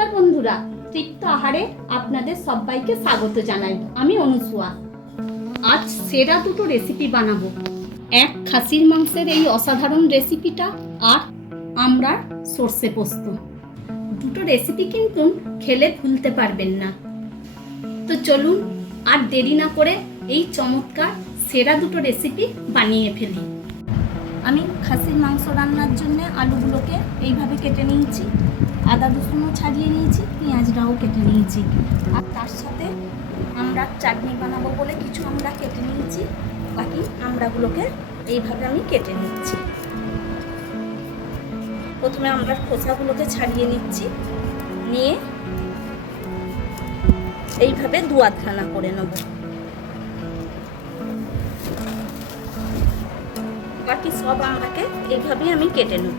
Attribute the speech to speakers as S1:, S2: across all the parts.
S1: নমস্কার বন্ধুরা, তৃপ্ত আহারে আপনাদের সবাইকে স্বাগত জানাই। আমি অনুসুয়া। আজ সেরা দুটো রেসিপি বানাবো। এক খাসির মাংসের এই অসাধারণ রেসিপিটা আর আমরা সর্ষে পোস্ত। দুটো রেসিপি কিন্তু খেলে ভুলতে পারবেন না। তো চলুন আর দেরি না করে এই চমৎকার সেরা দুটো রেসিপি বানিয়ে ফেলি। আমি খাসির মাংস রান্নার জন্য আলুগুলোকে এইভাবে কেটে নিয়েছি, আদা রসুনও ছাড়িয়ে নিয়েছি, পেঁয়াজটাও কেটে নিয়েছি। আর তার সাথে আমরা চাটনি বানাবো বলে কিছু আমরা কেটে নিয়েছি, বাকি আমড়াগুলোকে এইভাবে আমি কেটে নিচ্ছি। প্রথমে আমরা খোসাগুলোকে ছাড়িয়ে নিচ্ছি, নিয়ে এইভাবে দু আধখানা করে নেব। বাকি সব আমড়াকে এইভাবেই আমি কেটে নেব।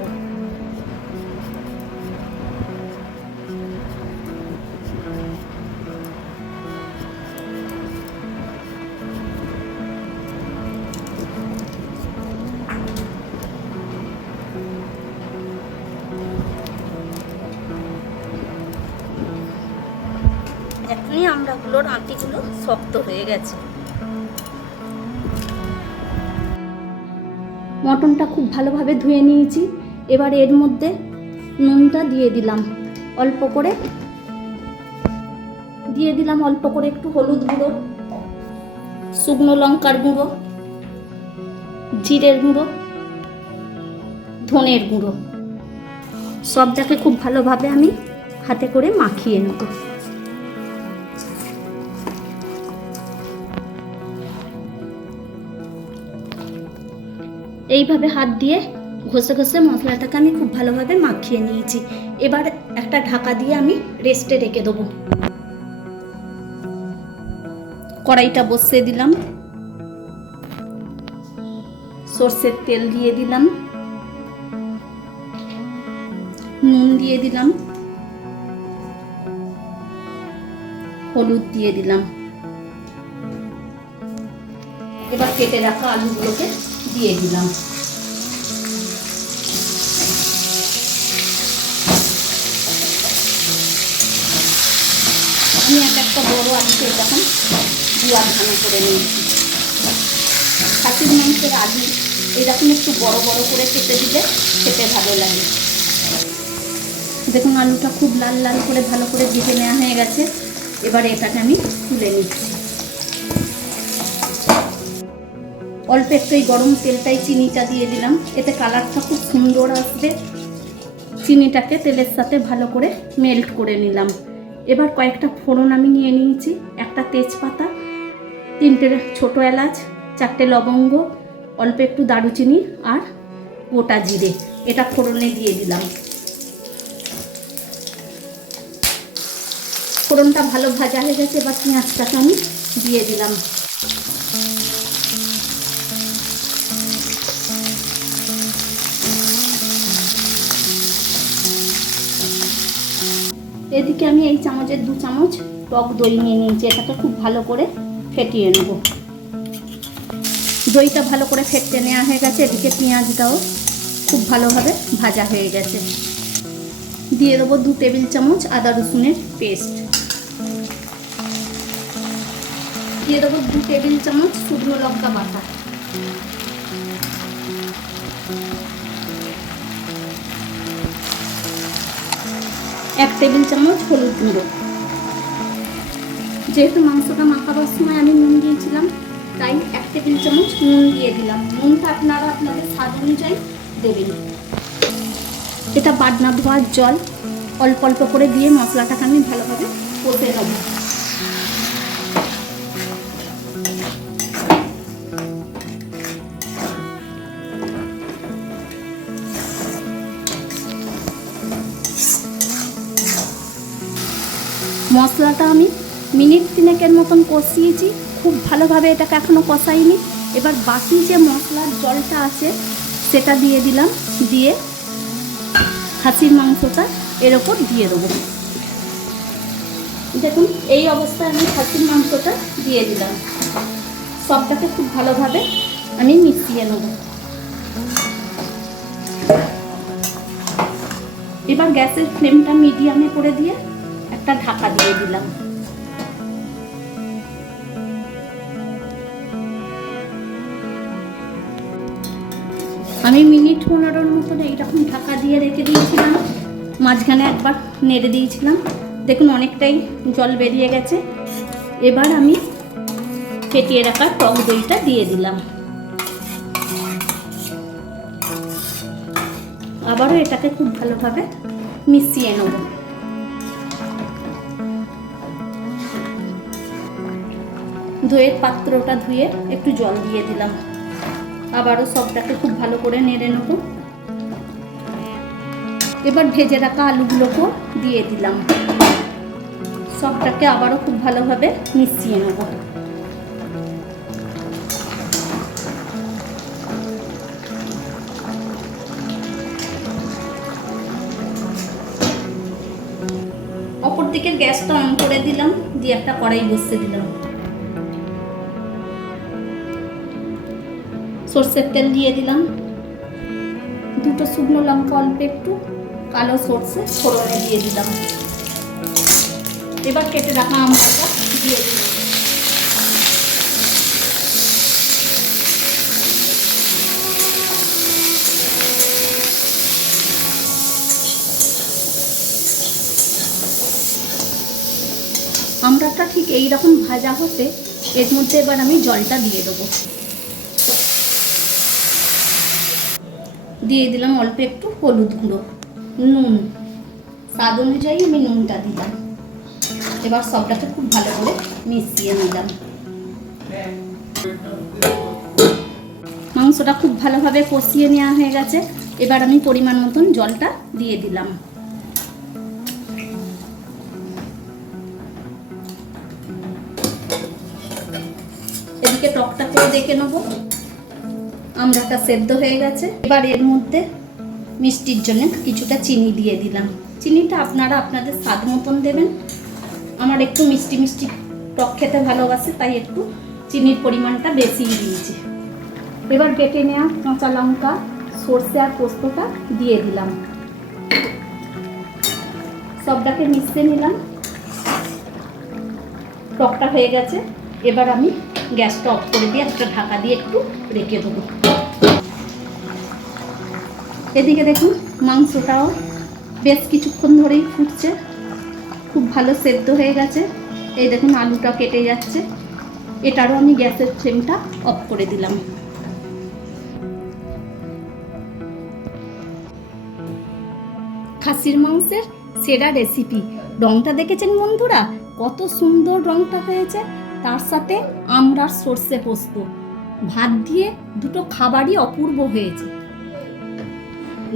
S1: এখনই আমড়াগুলোর আঁটিগুলো শক্ত হয়ে গেছে। মটনটা খুব ভালোভাবে ধুয়ে নিয়েছি। এবার এর মধ্যে নুনটা দিয়ে দিলাম অল্প করে। দিয়ে দিলাম অল্প করে একটু হলুদ গুঁড়ো, শুকনো লঙ্কার গুঁড়ো, জিরের গুঁড়ো, ধনের গুঁড়ো। সবটাকে খুব ভালোভাবে আমি হাতে করে মাখিয়ে নেব। এইভাবে হাত দিয়ে ঘষে ঘষে মশলাটাকে আমি খুব ভালোভাবে মাখিয়ে নিয়েছি। এবার একটা ঢাকা দিয়ে আমি রেস্টে রেখে দেবো। কড়াইটা বসিয়ে দিলাম। সর্ষের তেল দিয়ে দিলাম। নুন দিয়ে দিলাম। হলুদ দিয়ে দিলাম। এবার কেটে রাখা আলুগুলোকে দিয়ে দিলাম। আমি এক একটা বড় আলুকে তখন দুয়ার ধানা করে নিয়েছি। খাসির মাংসের আলু এরকম একটু বড় বড় করে কেটে দিলে খেতে ভালো লাগে। দেখুন, আলুটা খুব লাল লাল করে ভালো করে ভেজে নেওয়া হয়ে গেছে। এবারে এটাকে আমি তুলে নিচ্ছি। অল্প একটু এই গরম তেলটাই চিনিটা দিয়ে দিলাম। এতে কালারটা খুব সুন্দর আসবে। চিনিটাকে তেলের সাথে ভালো করে মেল্ট করে নিলাম। এবার কয়েকটা ফোড়ন আমি নিয়ে নিয়েছি। একটা তেজপাতা, তিনটে ছোট এলাচ, চারটে লবঙ্গ, অল্প একটু দারুচিনি আর গোটা জিরে। এটা ফোড়নে দিয়ে দিলাম। ফোড়নটা ভালো ভাজা হয়ে গেছে। এবার পেঁয়াজটাকে আমি দিয়ে দিলাম। এদিকে আমি এই চামচের দু চামচ টক দই নিয়ে নিয়েছি, এটাকে খুব ভালো করে ফেটিয়ে নেব। দইটা ভালো করে ফেটতে নেওয়া হয়ে গেছে, এদিকে পেঁয়াজটাও খুব ভালোভাবে ভাজা হয়ে গেছে। দিয়ে দেবো দু টেবিল চামচ আদা রসুনের পেস্ট। দিয়ে দেবো দু টেবিল চামচ শুকনো লঙ্কা বাটা। এক টেবিল চামচ হলুদ গুঁড়ো। যেহেতু মাংসটা মাখাবার সময় আমি নুন দিয়েছিলাম, তাই এক টেবিল চামচ নুন দিয়ে দিলাম। নুনটা আপনারা আপনাদের স্বাদ অনুযায়ী দেবেন। এটা বাদনা ধোয়ার জল অল্প অল্প করে দিয়ে মশলাটাকে আমি ভালোভাবে কষে নেব। মশলাটা আমি মিনিট তিনেকের মতন কষিয়েছি। খুব ভালোভাবে এটাকে এখনও কষাইনি। এবার বাকি যে মশলার জলটা আছে, সেটা দিয়ে দিলাম, দিয়ে খাসির মাংসটা এর ওপর দিয়ে দেবো। দেখুন, এই অবস্থায় আমি খাসির মাংসটা দিয়ে দিলাম। সবটাকে খুব ভালোভাবে আমি মিশিয়ে নেব। এবার গ্যাসের ফ্লেমটা মিডিয়ামে করে দিয়ে ঢাকা দিয়ে দিলাম। আমি মিনিট পনেরোর মতন এইরকম ঢাকা দিয়ে রেখে দিয়েছিলাম। মাঝখানে একবার নেড়ে দিয়েছিলাম। দেখুন, অনেকটাই জল বেরিয়ে গেছে। এবার আমি ফেটিয়ে রাখা টক দইটা দিয়ে দিলাম। আবারও এটাকে খুব ভালোভাবে মিশিয়ে নেব। দইয়ের পাত্রটা ধুয়ে একটু জল দিয়ে দিলাম। আবারও সবটাকে খুব ভালো করে নেড়ে নেব। এবার ভেজে রাখা আলুগুলোকেও দিয়ে দিলাম। সবটাকে আবারও খুব ভালোভাবে মিশিয়ে নেব। অপর দিকে গ্যাসটা অন করে দিলাম, দিয়ে একটা কড়াই বসিয়ে দিলাম। সর্ষের তেল দিয়ে দিলাম। দুটো শুকনো লঙ্কা অল্প একটু, কালো সর্ষে ফোড়নে দিয়ে দিলাম। এবার কেটে রাখা আমড়াটা দিয়ে দিলাম। আমড়াটা ঠিক এই রকম ভাজা হতে এর মধ্যে এবার আমি জলটা দিয়ে দেবো। দিয়ে দিলাম অল্প একটু হলুদ গুঁড়ো, নুন। স্বাদ অনুযায়ী আমি নুনটা দিলাম। এবার সবটাকে খুব ভালো করে মিশিয়ে নিলাম। মাংসটা খুব ভালোভাবে কষিয়ে নেওয়া হয়ে গেছে। এবার আমি পরিমাণ মতন জলটা দিয়ে দিলাম। এদিকে টকটা করে দেখে নেব। আমড়াটা সেদ্ধ হয়ে গেছে। এবার এর মধ্যে মিষ্টির জন্য কিছুটা চিনি দিয়ে দিলাম। চিনিটা আপনারা আপনাদের স্বাদ মতন দেবেন। আমার একটু মিষ্টি মিষ্টি টক খেতে ভালোবাসে, তাই একটু চিনির পরিমাণটা বেশিই দিয়েছি। এবার কেটে নেওয়া কাঁচা লঙ্কা, সর্ষে আর পোস্তটা দিয়ে দিলাম। সবটাকে মিশিয়ে নিলাম। টকটা হয়ে গেছে। এবার আমি গ্যাসটা অফ করে দিয়ে একটা ঢাকা দিয়ে একটু রেখে দেবো। এদিকে দেখুন মাংসটাও বেশ কিছুক্ষণ ধরেই ফুটছে। খুব ভালো সেদ্ধ হয়ে গেছে। এই দেখুন আলুটা কেটে যাচ্ছে। এটারও আমি গ্যাসের ফ্লেমটা অফ করে দিলাম। খাসির মাংসের সেরা রেসিপি। রংটা দেখেছেন বন্ধুরা? কত সুন্দর রংটা হয়েছে। তার সাথে আমড়ার সর্ষে পোস্ত। ভাত দিয়ে দুটো খাবারই অপূর্ব হয়েছে।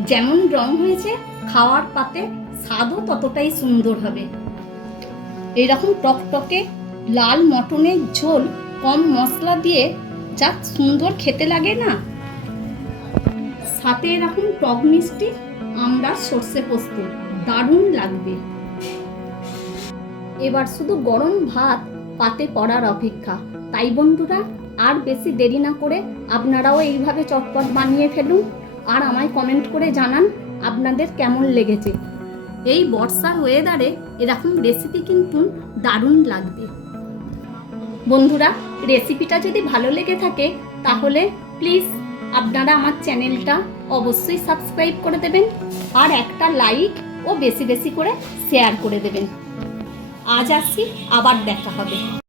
S1: যেমন রং হয়েছে, খাওয়ার পাতে স্বাদও ততটাই সুন্দর হবে। এইরকম টকটকে লাল মটনের ঝোল কম মশলা দিয়ে যা সুন্দর খেতে লাগে না? সাথে এরকম টক মিষ্টি, আমরা সর্ষে পোস্ত, দারুণ লাগবে। এবার শুধু গরম ভাত পাতে পড়ার অপেক্ষা। তাই বন্ধুরা, আর বেশি দেরি না করে আপনারাও এইভাবে চটপট বানিয়ে ফেলুন। আর আমায় কমেন্ট করে জানান আপনাদের কেমন লেগেছে। এই বর্ষার ওয়েদারে এরকম রেসিপি কিন্তু দারুণ লাগবে। বন্ধুরা রেসিপিটা যদি ভালো লেগে থাকে, তাহলে প্লিজ আপনারা আমার চ্যানেলটা অবশ্যই সাবস্ক্রাইব করে দেবেন আর একটা লাইক ও বেশি বেশি করে শেয়ার করে দেবেন। আজ আসি আবার দেখা হবে।